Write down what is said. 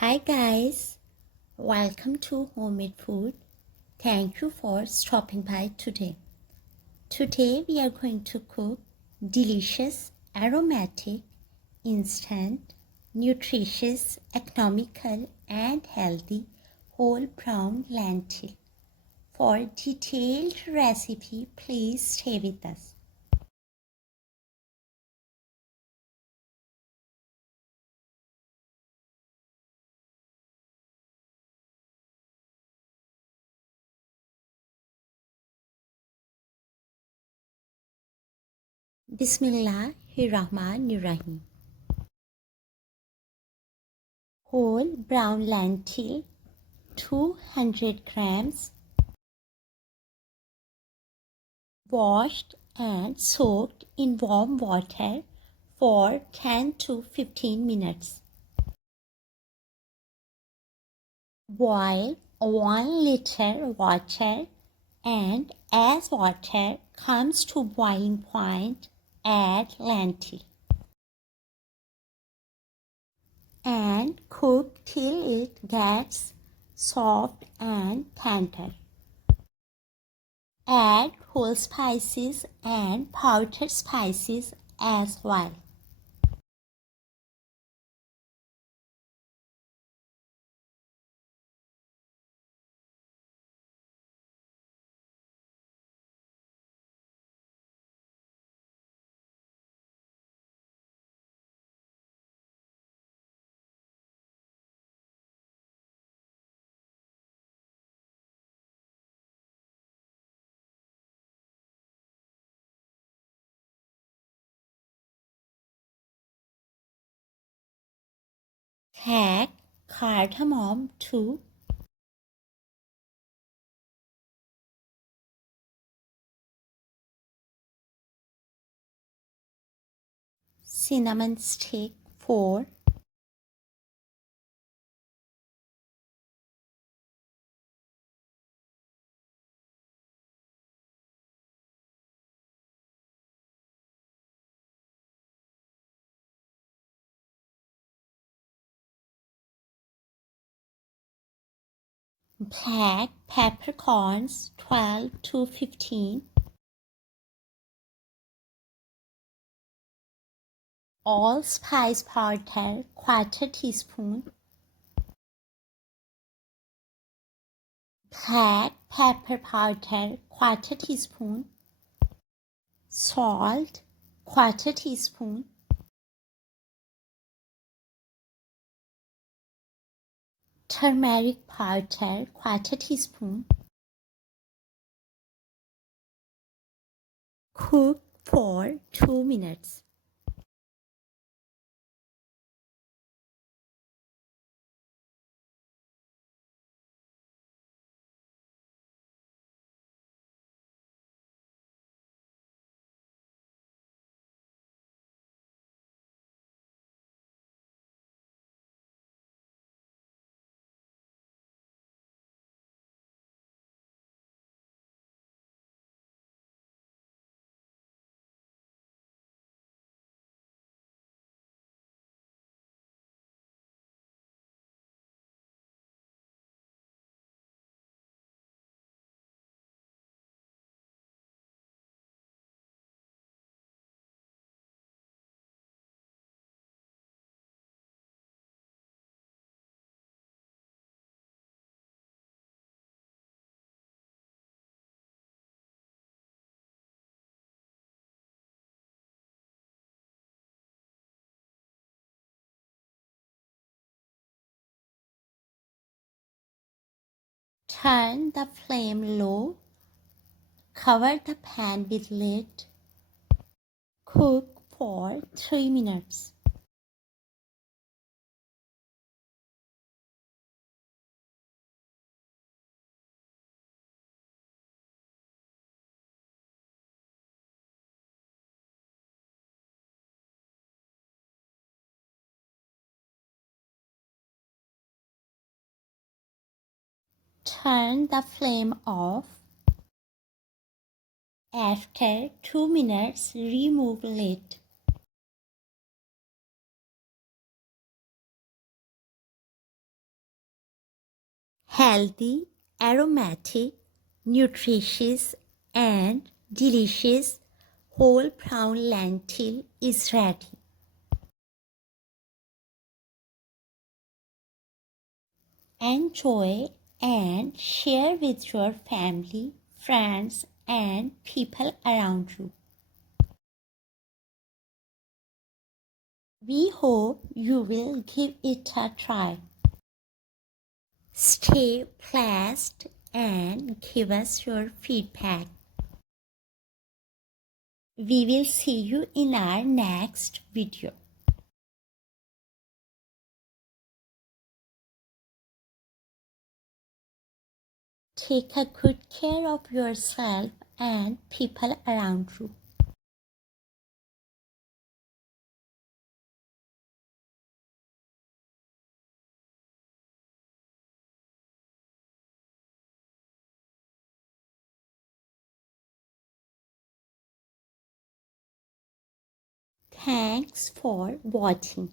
Hi guys, welcome to Homemade Food. Thank you for stopping by today. Today we are going to cook delicious, aromatic, instant, nutritious, economical and healthy whole brown lentil. For detailed recipe, please stay with us. Bismillahirrahmanirrahim. Whole brown lentil 200 grams, washed and soaked in warm water for 10 to 15 minutes. Boil 1 liter water, and as water comes to boiling point, add lentil and cook till it gets soft and tender. Add whole spices and powdered spices as well. Add cardamom too. Cinnamon stick 4. Black peppercorns 12 to 15. Allspice powder 1/4 teaspoon. Black pepper powder 1/4 teaspoon. Salt 1/4 teaspoon. Turmeric powder 1/4 teaspoon. Cook for 2 minutes. Turn the flame low. Cover the pan with lid. Cook for 3 minutes. Turn the flame off. After 2 minutes, remove lid. Healthy, aromatic, nutritious, and delicious whole brown lentil is ready. Enjoy and share with your family, friends, and people around you. We hope you will give it a try. Stay blessed and give us your feedback. We will see you in our next video. Take a good care of yourself and people around you. Thanks for watching.